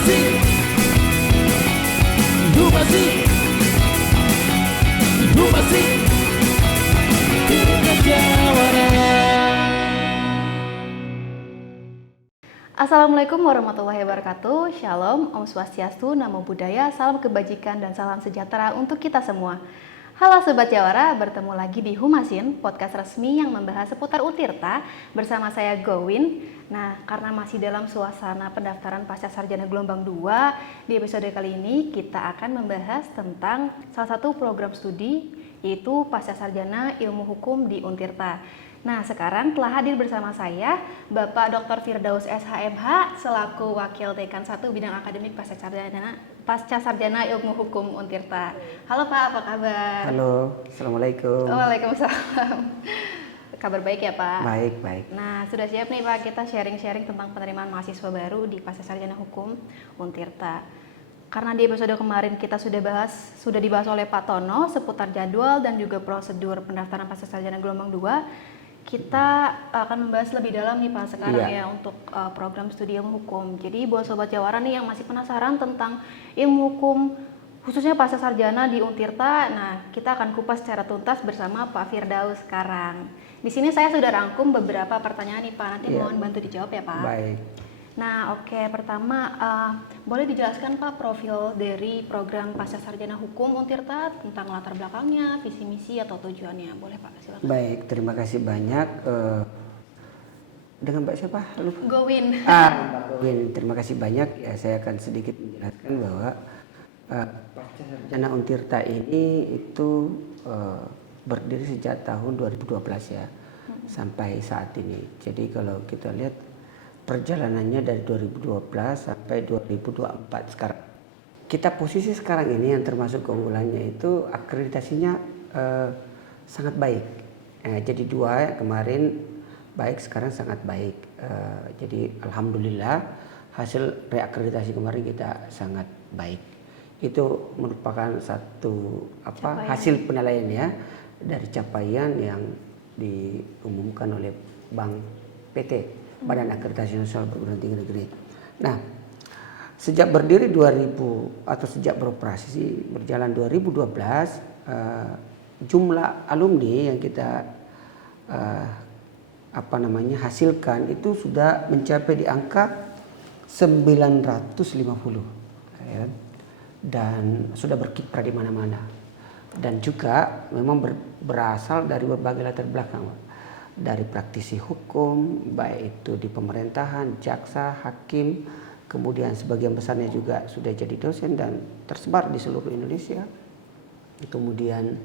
Assalamualaikum warahmatullahi wabarakatuh. Shalom, Om Swastiastu, Namo Buddhaya, salam kebajikan dan salam sejahtera untuk kita semua. Halo Sobat Jawara, bertemu lagi di Humasin, podcast resmi yang membahas seputar Untirta bersama saya Gowin. Nah, karena masih dalam suasana pendaftaran Pasca Sarjana Gelombang 2, di episode kali ini kita akan membahas tentang salah satu program studi, yaitu Pasca Sarjana Ilmu Hukum di Untirta. Nah, sekarang telah hadir bersama saya Bapak Dr. Firdaus SHMH selaku Wakil Dekan 1 Bidang Akademik Pasca Sarjana Ilmu Hukum Untirta. Halo Pak, apa kabar? Halo, Assalamualaikum. Waalaikumsalam. Kabar baik ya Pak? Baik. Nah, sudah siap nih Pak kita sharing-sharing tentang penerimaan mahasiswa baru di Pasca Sarjana Hukum Untirta. Karena di episode kemarin kita sudah dibahas oleh Pak Tono seputar jadwal dan juga prosedur pendaftaran Pasca Sarjana Gelombang 2. Kita akan membahas lebih dalam nih Pak sekarang ya untuk program studi ilmu hukum. Jadi buat Sobat Jawara nih yang masih penasaran tentang ilmu hukum khususnya Pasca Sarjana di Untirta, nah kita akan kupas secara tuntas bersama Pak Firdaus sekarang. Di sini saya sudah rangkum beberapa pertanyaan nih Pak, nanti mohon bantu dijawab ya Pak. Baik. Nah oke, pertama boleh dijelaskan Pak profil dari program Pasca Sarjana Hukum Untirta tentang latar belakangnya, visi misi atau tujuannya, boleh Pak silakan. Baik, terima kasih banyak. Dengan Mbak siapa? Lupa. Gowin. Mbak Gowin, terima kasih banyak. Ya, saya akan sedikit menjelaskan bahwa Pasca Sarjana Untirta ini itu berdiri sejak tahun 2012 ya, sampai saat ini. Jadi kalau kita lihat perjalanannya dari 2012 sampai 2024 sekarang. Kita posisi sekarang ini yang termasuk keunggulannya itu akreditasinya sangat baik. Jadi 2 kemarin baik, sekarang sangat baik. Jadi alhamdulillah hasil reakreditasi kemarin kita sangat baik. Itu merupakan satu hasil penilaian ya dari capaian yang diumumkan oleh Bank PT. Badan Akreditasi Nasional Perguruan Tinggi Negeri. Nah, sejak berdiri 2000 atau sejak beroperasi berjalan 2012, jumlah alumni yang kita hasilkan itu sudah mencapai di angka 950, ya, dan sudah berkiprah di mana-mana. Dan juga memang berasal dari berbagai latar belakang, dari praktisi hukum, baik itu di pemerintahan, jaksa, hakim, kemudian sebagian besarnya juga sudah jadi dosen dan tersebar di seluruh Indonesia. Kemudian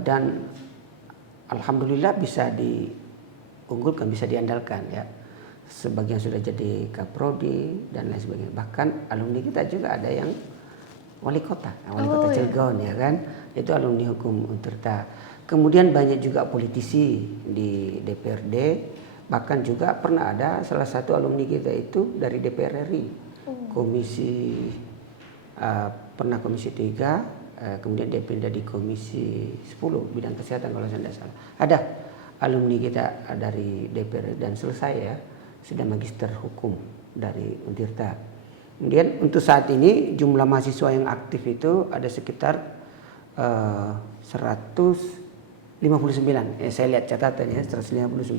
dan alhamdulillah bisa diunggulkan, bisa diandalkan ya. Sebagian sudah jadi kaprodi dan lain sebagainya. Bahkan alumni kita juga ada yang wali kota Cilegon ya kan, itu alumni hukum Untirta. Kemudian banyak juga politisi di DPRD, bahkan juga pernah ada salah satu alumni kita itu dari DPR RI, pernah komisi 3, kemudian dia pindah di komisi 10 bidang kesehatan kalau saya tidak salah. Ada alumni kita dari DPR dan selesai ya, sudah magister hukum dari Untirta. Kemudian untuk saat ini jumlah mahasiswa yang aktif itu ada sekitar 159, saya lihat catatannya 159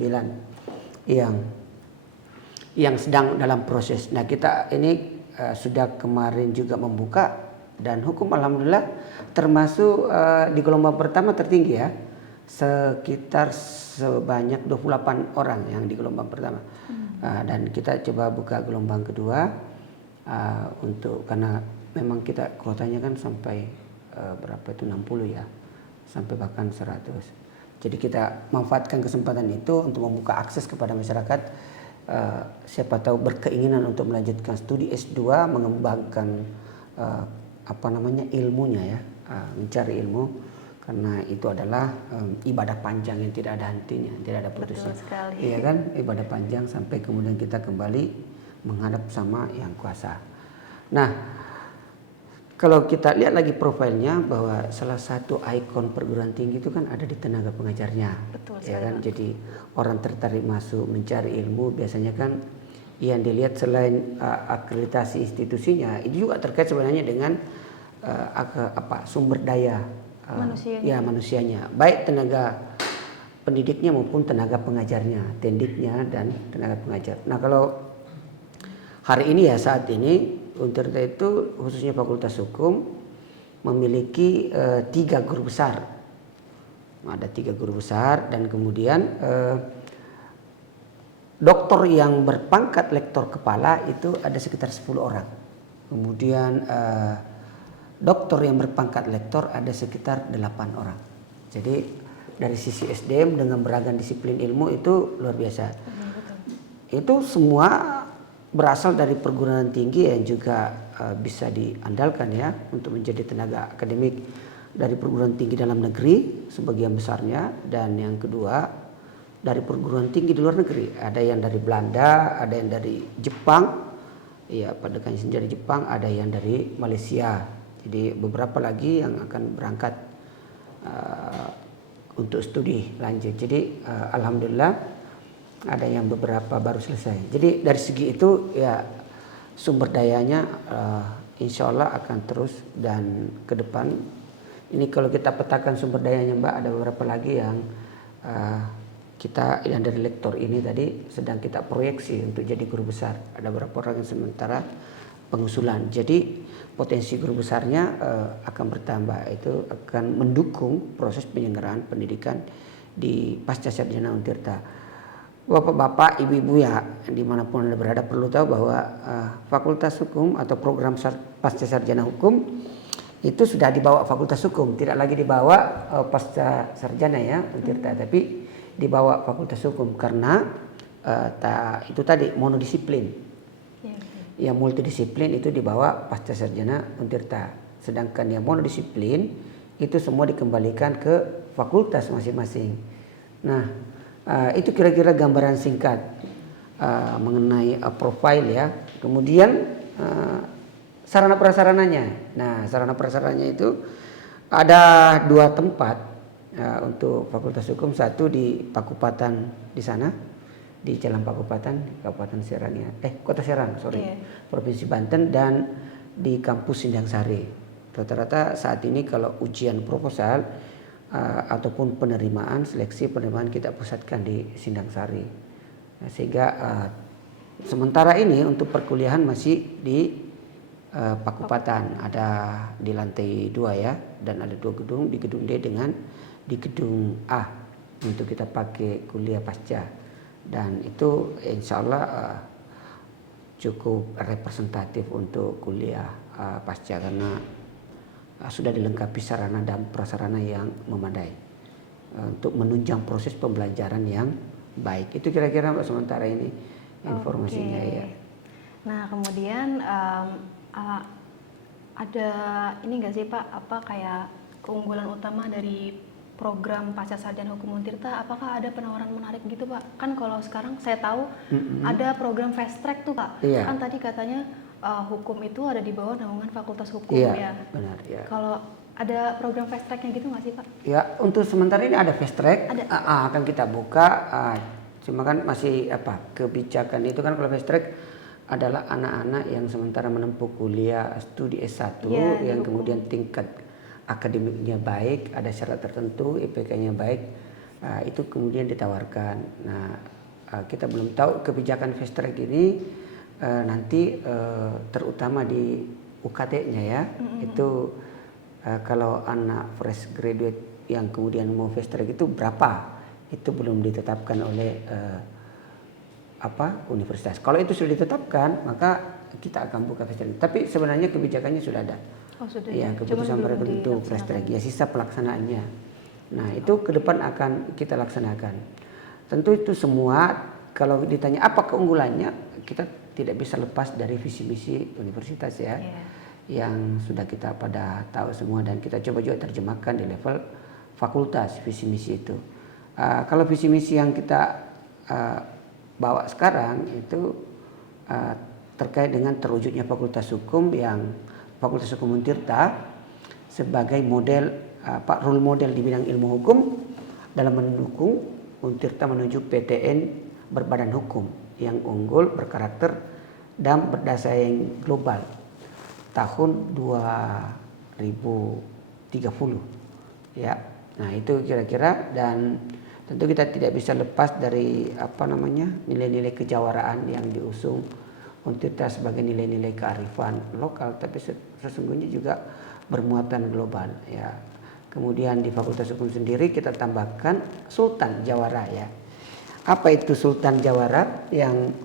yang sedang dalam proses. Nah kita ini sudah kemarin juga membuka dan hukum alhamdulillah termasuk di gelombang pertama tertinggi ya, sekitar sebanyak 28 orang yang di gelombang pertama. Dan kita coba buka gelombang kedua karena memang kita kuotanya kan sampai berapa itu 60 ya, sampai bahkan 100. Jadi kita manfaatkan kesempatan itu untuk membuka akses kepada masyarakat, siapa tahu berkeinginan untuk melanjutkan studi S2, mengembangkan ilmunya ya, mencari ilmu, karena itu adalah ibadah panjang yang tidak ada hentinya, tidak ada putusnya. Iya kan, ibadah panjang sampai kemudian kita kembali menghadap sama yang kuasa. Nah, kalau kita lihat lagi profilnya bahwa salah satu ikon perguruan tinggi itu kan ada di tenaga pengajarnya. Betul, ya kan? Jadi orang tertarik masuk mencari ilmu biasanya kan yang dilihat selain akreditasi institusinya itu juga terkait sebenarnya dengan sumber daya manusianya, baik tenaga pendidiknya maupun tenaga pengajarnya, tendiknya dan tenaga pengajar. Nah, kalau hari ini saat ini Untirta itu khususnya Fakultas Hukum memiliki 3 guru besar. Ada 3 guru besar dan kemudian doktor yang berpangkat lektor kepala itu ada sekitar 10 orang. Kemudian doktor yang berpangkat lektor ada sekitar 8 orang. Jadi dari sisi SDM dengan beragam disiplin ilmu itu luar biasa. Itu semua berasal dari perguruan tinggi yang juga bisa diandalkan ya untuk menjadi tenaga akademik dari perguruan tinggi dalam negeri sebagian besarnya, dan yang kedua dari perguruan tinggi di luar negeri. Ada yang dari Belanda, ada yang dari Jepang, ya padekannya sendiri dari Jepang, ada yang dari Malaysia. Jadi beberapa lagi yang akan berangkat untuk studi lanjut. Jadi alhamdulillah ada yang beberapa baru selesai. Jadi dari segi itu ya sumber dayanya insya Allah akan terus, dan ke depan ini kalau kita petakan sumber dayanya Mbak, ada beberapa lagi yang kita yang dari lektor ini tadi sedang kita proyeksi untuk jadi guru besar. Ada beberapa orang yang sementara pengusulan. Jadi potensi guru besarnya akan bertambah. Itu akan mendukung proses penyelenggaraan pendidikan di pasca sarjana Untirta. Bapak-bapak, ibu-ibu ya dimanapun Anda berada perlu tahu bahwa Fakultas Hukum atau program pasca sarjana hukum itu sudah dibawa Fakultas Hukum, tidak lagi dibawa pasca sarjana ya Untirta, tapi dibawa Fakultas Hukum karena itu tadi monodisiplin. Yang multidisiplin itu dibawa pasca sarjana Untirta. Sedangkan yang monodisiplin itu semua dikembalikan ke fakultas masing-masing. Nah, itu kira-kira gambaran singkat mengenai profil ya. Kemudian sarana prasarananya. Nah, sarana prasarananya itu ada 2 tempat untuk Fakultas Hukum, satu di Pakupatan di sana, di Jalan Pakupatan, Kabupaten Serang ya, Kota Serang, Provinsi Banten, dan di kampus Sindang Sari. Rata-rata saat ini kalau ujian proposal ataupun penerimaan, seleksi penerimaan kita pusatkan di Sindang Sari. Nah, sehingga sementara ini untuk perkuliahan masih di Pakupatan, ada di lantai 2 ya, dan ada 2 gedung, di gedung D dengan di gedung A untuk kita pakai kuliah pasca. Dan itu insya Allah cukup representatif untuk kuliah pasca karena sudah dilengkapi sarana dan prasarana yang memadai untuk menunjang proses pembelajaran yang baik. Itu kira-kira Mbak sementara ini informasinya ya. Nah kemudian ada ini nggak sih Pak, apa kayak keunggulan utama dari program pasca sarjana hukum Untirta? Apakah ada penawaran menarik gitu Pak? Kan kalau sekarang saya tahu ada program fast track tuh Pak. Iya. Kan tadi katanya hukum itu ada di bawah naungan Fakultas Hukum ya. Benar ya. Kalau ada program fast tracknya gitu nggak sih Pak? Ya, untuk sementara ini ada fast track. Ada. Akan kita buka. Cuma kan masih kebijakan itu kan kalau fast track adalah anak-anak yang sementara menempuh kuliah studi S1 yang kemudian tingkat akademiknya baik, ada syarat tertentu, IPK-nya baik, itu kemudian ditawarkan. Nah, kita belum tahu kebijakan fast track ini nanti terutama di UKT-nya ya. Itu kalau anak fresh graduate yang kemudian mau fast track itu berapa? Itu belum ditetapkan oleh universitas. Kalau itu sudah ditetapkan, maka kita akan buka fast track. Tapi sebenarnya kebijakannya sudah ada. Sudah ya, keputusan pada bentuk fast track ya, sisa pelaksanaannya. Nah, itu ke depan akan kita laksanakan. Tentu itu semua kalau ditanya apa keunggulannya, kita tidak bisa lepas dari visi misi universitas ya. Yang sudah kita pada tahu semua dan kita coba juga terjemahkan di level fakultas visi misi itu. Kalau visi misi yang kita bawa sekarang itu terkait dengan terwujudnya Fakultas Hukum yang Fakultas Hukum Untirta sebagai model role model di bidang ilmu hukum dalam mendukung Untirta menuju PTN berbadan hukum. yang unggul, berkarakter, dan berdaya saing global tahun 2030 ya. Nah itu kira-kira, dan tentu kita tidak bisa lepas dari nilai-nilai kejawaraan yang diusung Untirta sebagai nilai-nilai kearifan lokal, tapi sesungguhnya juga bermuatan global ya. Kemudian di Fakultas Hukum sendiri kita tambahkan Sultan Jawara ya. Apa itu Sultan Jawara yang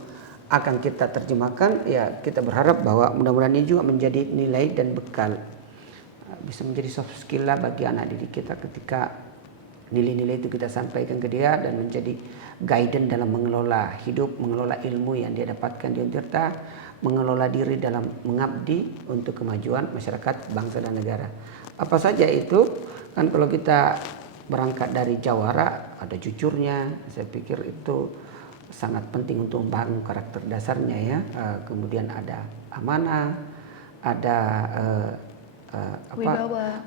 akan kita terjemahkan ya, kita berharap bahwa mudah-mudahan ini juga menjadi nilai dan bekal, bisa menjadi soft skill lah bagi anak didik kita ketika nilai-nilai itu kita sampaikan ke dia dan menjadi guidance dalam mengelola hidup, mengelola ilmu yang dia dapatkan di Untirta, mengelola diri dalam mengabdi untuk kemajuan masyarakat, bangsa dan negara. Apa saja itu? Kan kalau kita berangkat dari Jawara, ada jujurnya, saya pikir itu sangat penting untuk membangun karakter dasarnya ya. Kemudian ada amanah, ada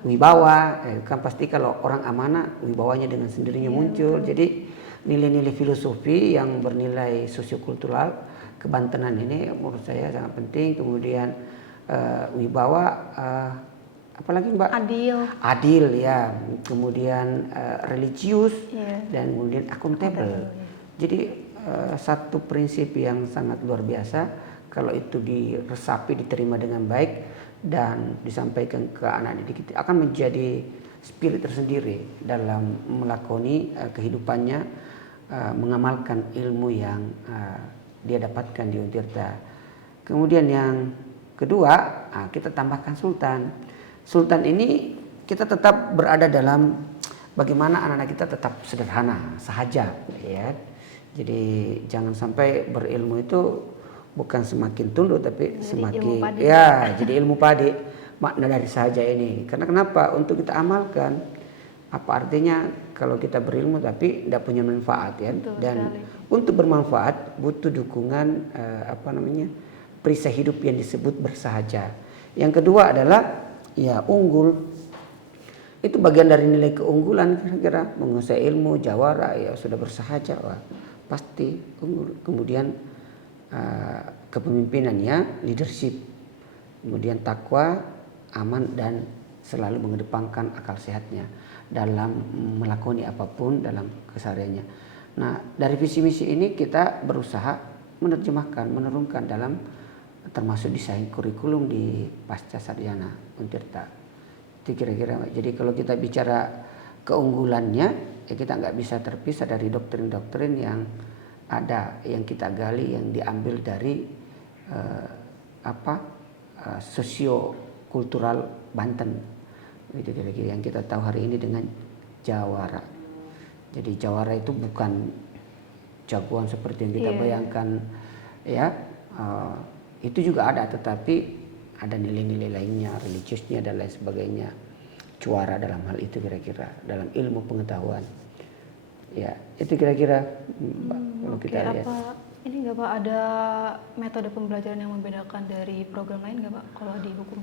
wibawa. Kan pasti kalau orang amanah, wibawanya dengan sendirinya muncul. Betul. Jadi nilai-nilai filosofi yang bernilai sosiokultural kebantenan ini menurut saya sangat penting. Kemudian wibawa, apalagi Mbak? Adil ya. Kemudian religius, dan kemudian akuntabel. Jadi satu prinsip yang sangat luar biasa kalau itu diresapi, diterima dengan baik dan disampaikan ke anak didik, akan menjadi spirit tersendiri dalam melakoni kehidupannya, mengamalkan ilmu yang dia dapatkan di Untirta. Kemudian yang kedua, kita tambahkan Sultan. Sultan ini kita tetap berada dalam bagaimana anak-anak kita tetap sederhana, sahaja ya. Jadi jangan sampai berilmu itu bukan semakin tunduk tapi semakin jadi ilmu padi. Makna dari sahaja ini. Karena kenapa? Untuk kita amalkan. Apa artinya kalau kita berilmu tapi tidak punya manfaat ya. Betul, dan sekali. Untuk bermanfaat butuh dukungan perisai hidup yang disebut bersahaja. Yang kedua adalah ya unggul. Itu bagian dari nilai keunggulan kira-kira, menguasai ilmu, jawara ya sudah bersahaja, wah pasti unggul. Kemudian kepemimpinannya, leadership, kemudian takwa, aman, dan selalu mengedepankan akal sehatnya dalam melakoni apapun dalam kesehariannya. Nah dari visi misi ini kita berusaha menerjemahkan, menurunkan dalam termasuk desain kurikulum di pasca sarjana Untirta. Itu kira-kira. Jadi kalau kita bicara keunggulannya, ya kita nggak bisa terpisah dari doktrin-doktrin yang ada, yang kita gali, yang diambil dari sosio-kultural Banten. Itu kira-kira yang kita tahu hari ini dengan Jawara. Jadi Jawara itu bukan jagoan seperti yang kita bayangkan ya. Itu juga ada, tetapi ada nilai-nilai lainnya, religiusnya dan lain sebagainya. Juara dalam hal itu kira-kira, dalam ilmu pengetahuan. Ya, itu kira-kira kalau kita lihat. Ini nggak Pak, ada metode pembelajaran yang membedakan dari program lain nggak Pak kalau di hukum?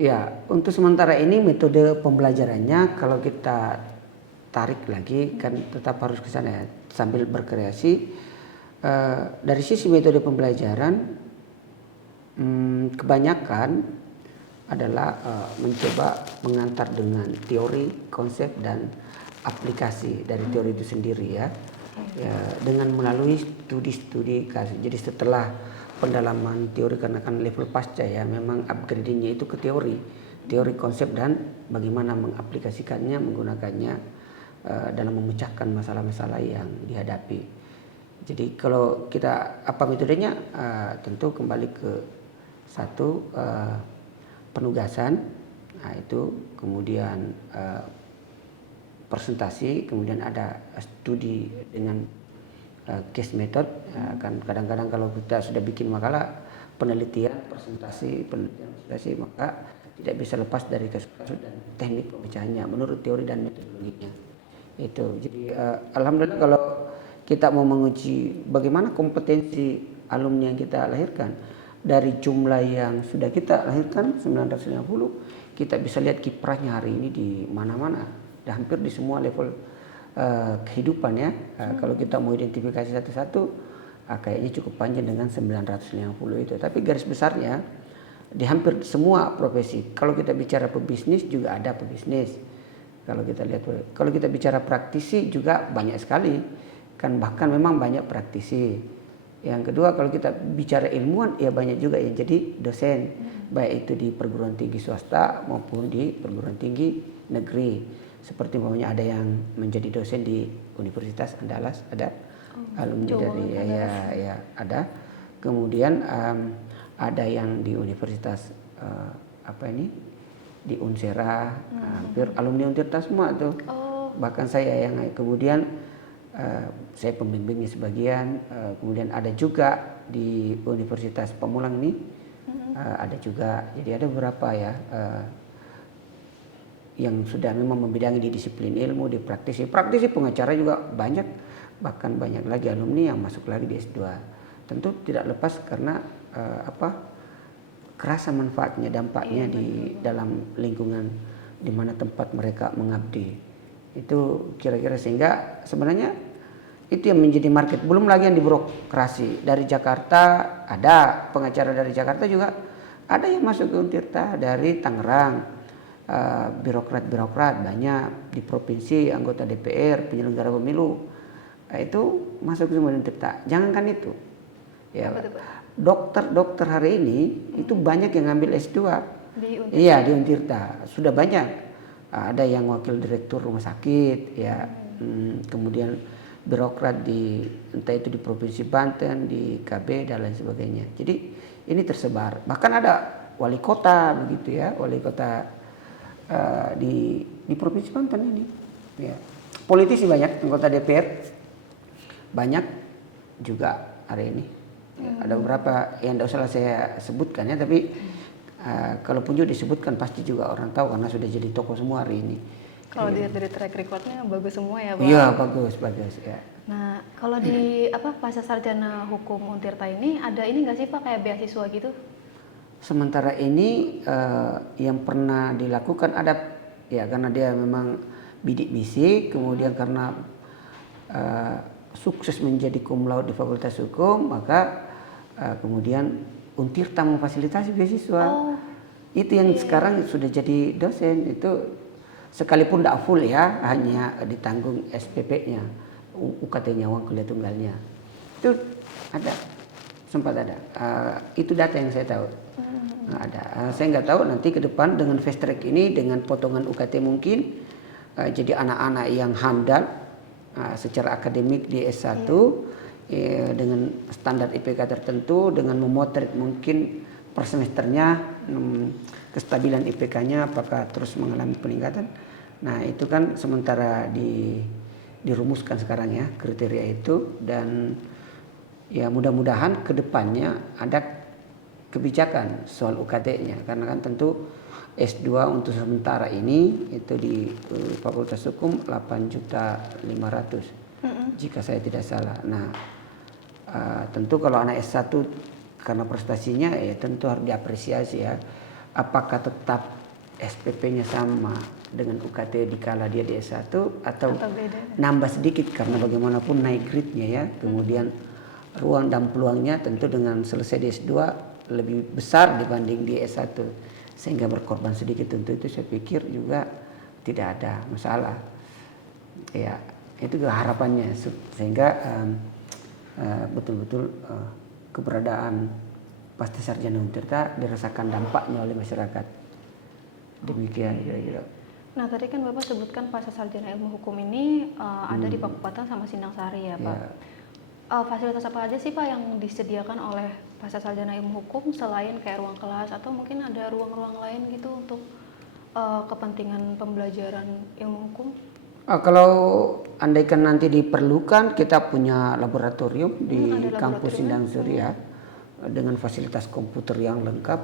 Ya, untuk sementara ini metode pembelajarannya kalau kita tarik lagi kan tetap harus ke sana ya, sambil berkreasi. Dari sisi metode pembelajaran kebanyakan adalah mencoba mengantar dengan teori, konsep dan aplikasi dari teori itu sendiri ya. Ya, dengan melalui studi-studi kasus. Jadi setelah pendalaman teori, karena kan level pasca ya, memang upgradingnya itu ke teori, konsep dan bagaimana mengaplikasikannya, menggunakannya dalam memecahkan masalah-masalah yang dihadapi. Jadi kalau kita apa metodenya, tentu kembali ke satu penugasan, nah itu kemudian presentasi, kemudian ada studi dengan case method. Kan kadang-kadang kalau kita sudah bikin makalah penelitian, presentasi, maka tidak bisa lepas dari kasus-kasus dan teknik pemecahannya menurut teori dan metodologinya. Itu jadi alhamdulillah kalau kita mau menguji bagaimana kompetensi alumni yang kita lahirkan dari jumlah yang sudah kita lahirkan 990, kita bisa lihat kiprahnya hari ini di mana-mana. Hampir di semua level kehidupan ya. Kalau kita mau identifikasi satu-satu, kayaknya cukup panjang dengan 950 itu. Tapi garis besarnya di hampir semua profesi. Kalau kita bicara pebisnis juga ada pebisnis. Kalau kita lihat, kalau kita bicara praktisi juga banyak sekali. Kan bahkan memang banyak praktisi. Yang kedua kalau kita bicara ilmuwan ya banyak juga yang jadi dosen. Baik itu di perguruan tinggi swasta maupun di perguruan tinggi negeri. Seperti umpamanya ada yang menjadi dosen di Universitas Andalas, ada alumni dari ya ada. Kemudian ada yang di Universitas di Unsera, hampir alumni Untirta semua tuh. Bahkan saya yang kemudian saya pembimbingnya sebagian, kemudian ada juga di Universitas Pamulang nih, ada juga. Jadi ada beberapa ya yang sudah memang membidangi di disiplin ilmu, di praktisi pengacara juga banyak, bahkan banyak lagi alumni yang masuk lagi di S2. Tentu tidak lepas karena kerasa manfaatnya, dampaknya di dalam lingkungan di mana tempat mereka mengabdi. Itu kira-kira sehingga sebenarnya itu yang menjadi market. Belum lagi yang di birokrasi. Dari Jakarta ada pengacara dari Jakarta juga ada yang masuk ke Untirta, dari Tangerang. Birokrat banyak di provinsi, anggota DPR, penyelenggara pemilu, itu masuk semua di Untirta. Jangankan itu, ya dokter hari ini itu banyak yang ngambil S2 di Untirta, sudah banyak. Ada yang wakil direktur rumah sakit, ya, kemudian birokrat di entah itu di provinsi Banten, di KB dan lain sebagainya. Jadi ini tersebar. Bahkan ada wali kota begitu ya, wali kota di provinsi Banten ini, ya. Politisi banyak, anggota DPR banyak juga hari ini. Ya, ada beberapa yang tidak usah saya sebutkan ya, tapi kalaupun juga disebutkan pasti juga orang tahu karena sudah jadi tokoh semua hari ini. Kalau dilihat dari track recordnya bagus semua ya Pak? Iya bagus ya. Nah kalau di pasca sarjana hukum Untirta ini ada ini nggak sih Pak kayak beasiswa gitu? Sementara ini yang pernah dilakukan ada ya, karena dia memang bidik misi, kemudian karena sukses menjadi cum laude di Fakultas Hukum, maka kemudian Untirta memfasilitasi beasiswa. Itu yang sekarang sudah jadi dosen itu, sekalipun tidak full ya, hanya ditanggung SPP-nya, UKT-nya, uang kuliah tunggalnya. Itu ada, sempat ada. Itu data yang saya tahu. Ada. Saya nggak tahu nanti ke depan dengan fast track ini, dengan potongan UKT mungkin jadi anak-anak yang handal secara akademik di S1 dengan standar IPK tertentu, dengan memotret mungkin per semesternya kestabilan IPK-nya apakah terus mengalami peningkatan. Nah itu kan sementara dirumuskan sekarang ya kriteria itu, dan ya mudah-mudahan ke depannya ada kebijakan soal UKT-nya, karena kan tentu S2 untuk sementara ini itu di Fakultas Hukum 8.500.000 jika saya tidak salah. Nah tentu kalau anak S1 karena prestasinya ya tentu harus diapresiasi ya. Apakah tetap SPP-nya sama dengan UKT dikala dia di S1 atau nambah sedikit karena bagaimanapun naik grade-nya ya. Kemudian ruang dan peluangnya tentu dengan selesai di S2 lebih besar dibanding di S1, sehingga berkorban sedikit tentu itu saya pikir juga tidak ada masalah. Ya, itu harapannya sehingga betul-betul keberadaan pasca sarjana Untirta dirasakan dampaknya oleh masyarakat. Demikian kira-kira. Nah tadi kan Bapak sebutkan pasca sarjana ilmu hukum ini ada di Pakupatan sama Sindang Sari ya Pak. Fasilitas apa aja sih Pak yang disediakan oleh pasca sarjana ilmu hukum selain kayak ruang kelas, atau mungkin ada ruang-ruang lain gitu untuk kepentingan pembelajaran ilmu hukum? Kalau andaikan nanti diperlukan, kita punya laboratorium di kampus Sindang Sari ya, dengan fasilitas komputer yang lengkap.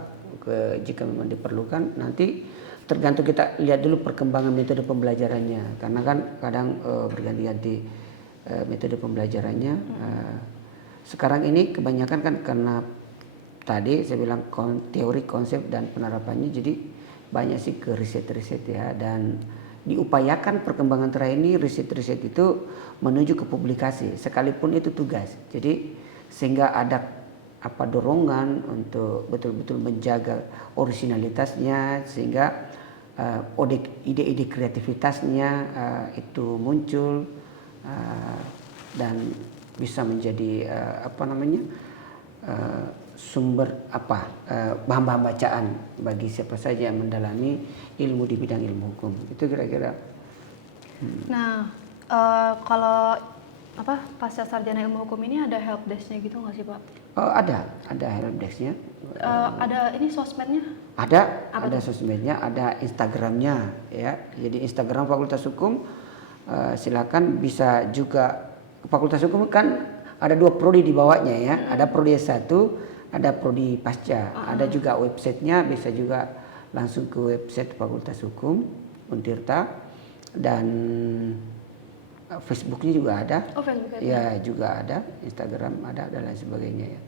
Jika memang diperlukan, nanti tergantung kita lihat dulu perkembangan metode pembelajarannya, karena kan kadang berganti-ganti metode pembelajarannya. Sekarang ini kebanyakan kan karena tadi saya bilang teori, konsep dan penerapannya, jadi banyak sih ke riset-riset ya, dan diupayakan perkembangan terakhir ini riset-riset itu menuju ke publikasi sekalipun itu tugas. Jadi sehingga ada dorongan untuk betul-betul menjaga originalitasnya, sehingga ide-ide kreativitasnya itu muncul dan bisa menjadi sumber bahan-bahan bacaan bagi siapa saja yang mendalami ilmu di bidang ilmu hukum. Itu kira-kira. Nah, kalau pasca sarjana ilmu hukum ini ada helpdesk-nya gitu nggak sih Pak? Ada helpdesk-nya. Ada ini sosmednya? Ada sosmednya, ada Instagramnya ya. Jadi Instagram Fakultas Hukum silakan bisa juga. Fakultas Hukum kan ada 2 prodi di bawahnya ya. Ada prodi S1, ada prodi pasca. Ada juga websitenya, bisa juga langsung ke website Fakultas Hukum Untirta, dan Facebooknya juga ada. Facebook ya juga ada, Instagram ada, dan lain sebagainya ya.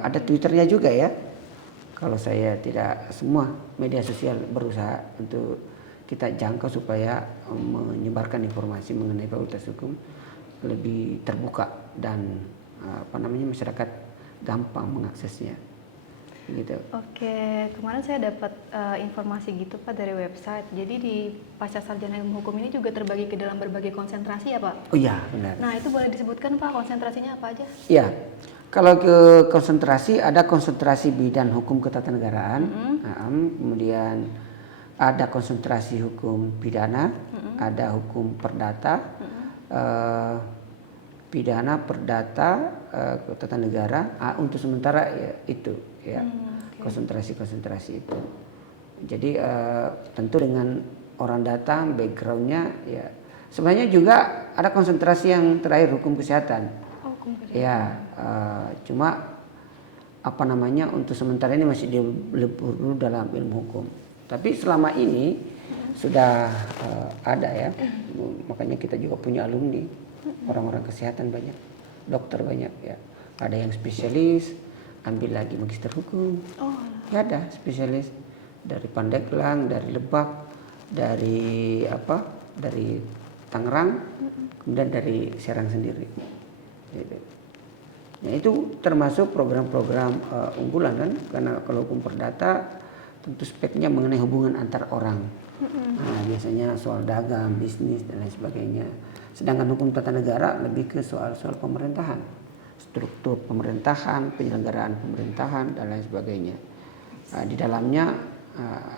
Ada Twitternya juga ya. Kalau saya tidak, semua media sosial berusaha untuk kita jangkau supaya menyebarkan informasi mengenai Fakultas Hukum lebih terbuka dan masyarakat gampang mengaksesnya gitu. Oke, kemarin saya dapat informasi gitu Pak dari website. Jadi di pasca sarjana ilmu hukum ini juga terbagi ke dalam berbagai konsentrasi ya Pak? Oh iya, benar. Nah itu boleh disebutkan Pak konsentrasinya apa aja? Iya, kalau ke konsentrasi, ada konsentrasi bidang hukum ketatanegaraan, kemudian ada konsentrasi hukum pidana, ada hukum perdata, pidana, perdata, ketatanegaraan. Untuk sementara ya itu ya, konsentrasi itu. Jadi tentu dengan orang datang backgroundnya ya, sebenarnya juga ada konsentrasi yang terakhir hukum kesehatan. Hukum kesehatan. Ya, cuma untuk sementara ini masih dilebur dulu dalam ilmu hukum. Tapi selama ini sudah ada ya, makanya kita juga punya alumni, orang-orang kesehatan banyak, dokter banyak ya. Ada yang spesialis, ambil lagi magister hukum. Ya ada spesialis dari Pandeglang, dari Lebak, dari Tangerang, kemudian dari Serang sendiri. Gitu. Nah itu termasuk program-program unggulan kan, karena kalau hukum perdata tentu speknya mengenai hubungan antar orang. Nah, biasanya soal dagang, bisnis dan lain sebagainya. Sedangkan hukum tata negara lebih ke soal-soal pemerintahan, struktur pemerintahan, penyelenggaraan pemerintahan dan lain sebagainya. Di dalamnya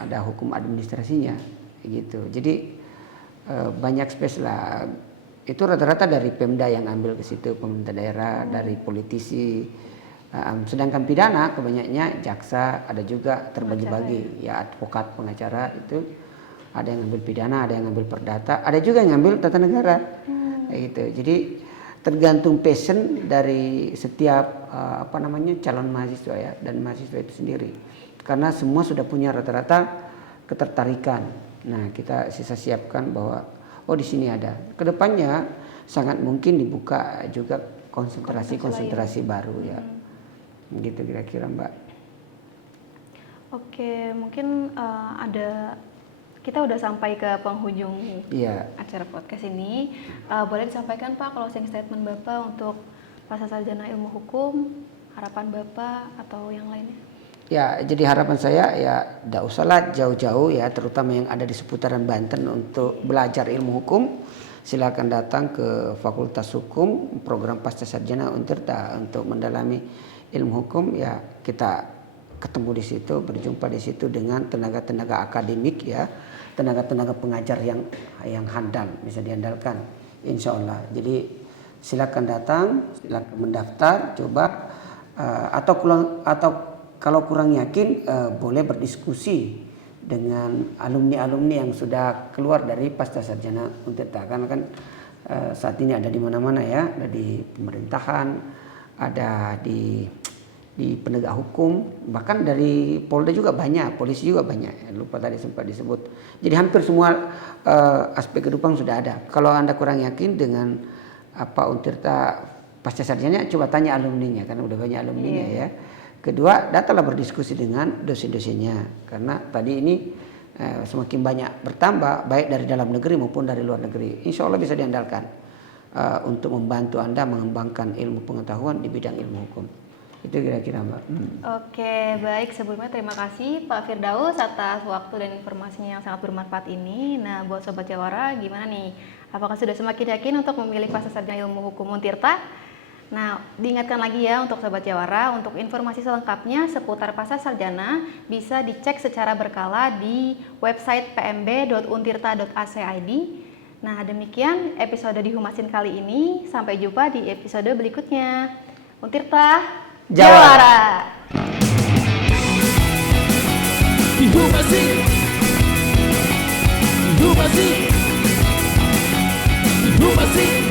ada hukum administrasinya, gitu. Jadi banyak space lah. Itu rata-rata dari Pemda yang ambil ke situ, pemerintah daerah, dari politisi. Sedangkan pidana kebanyakannya jaksa, ada juga terbagi-bagi ya, advokat, pengacara itu. Ada yang ngambil pidana, ada yang ngambil perdata, ada juga yang ngambil tata negara. Gitu. Jadi tergantung passion dari setiap calon mahasiswa ya, dan mahasiswa itu sendiri. Karena semua sudah punya rata-rata ketertarikan. Nah, kita sisa siapkan bahwa di sini ada. Kedepannya sangat mungkin dibuka juga konsentrasi baru ya. Gitu kira-kira Mbak. Oke, mungkin kita udah sampai ke penghujung acara podcast ini. Boleh disampaikan Pak closing statement Bapak untuk pasca sarjana ilmu hukum, harapan Bapak atau yang lainnya? Ya, jadi harapan saya ya tidak usahlah jauh-jauh ya, terutama yang ada di seputaran Banten untuk belajar ilmu hukum. Silakan datang ke Fakultas Hukum, program pasca sarjana Untirta untuk mendalami ilmu hukum ya. Kita ketemu di situ, berjumpa di situ dengan tenaga-tenaga akademik ya, tenaga-tenaga pengajar yang handal, bisa diandalkan, insya Allah. Jadi silakan datang, silakan mendaftar, coba atau kalau kurang yakin boleh berdiskusi dengan alumni-alumni yang sudah keluar dari pasca sarjana Untirta. Karena kan saat ini ada di mana-mana ya, ada di pemerintahan, ada di penegak hukum, bahkan dari Polda juga banyak, polisi juga banyak. Lupa tadi sempat disebut. Jadi hampir semua aspek kehidupan sudah ada. Kalau Anda kurang yakin dengan Untirta pasca sarjana, coba tanya alumninya, karena udah banyak alumninya ya. Kedua, datanglah berdiskusi dengan dosen-dosennya, karena tadi ini semakin banyak bertambah, baik dari dalam negeri maupun dari luar negeri. Insya Allah bisa diandalkan. untuk membantu Anda mengembangkan ilmu pengetahuan di bidang ilmu hukum. Itu kira-kira Mbak. Oke, baik. Sebelumnya terima kasih Pak Firdaus atas waktu dan informasinya yang sangat bermanfaat ini. Nah, buat Sobat Jawara, gimana nih? Apakah sudah semakin yakin untuk memilih Pasca Sarjana Ilmu Hukum Untirta? Nah, diingatkan lagi ya untuk Sobat Jawara, untuk informasi selengkapnya seputar Pasca Sarjana bisa dicek secara berkala di website pmb.untirta.ac.id. Nah, demikian episode di Humasin kali ini. Sampai jumpa di episode berikutnya. Untirta Jawara. Humasin, Humasin, Humasin,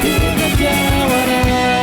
Untirta Jawara.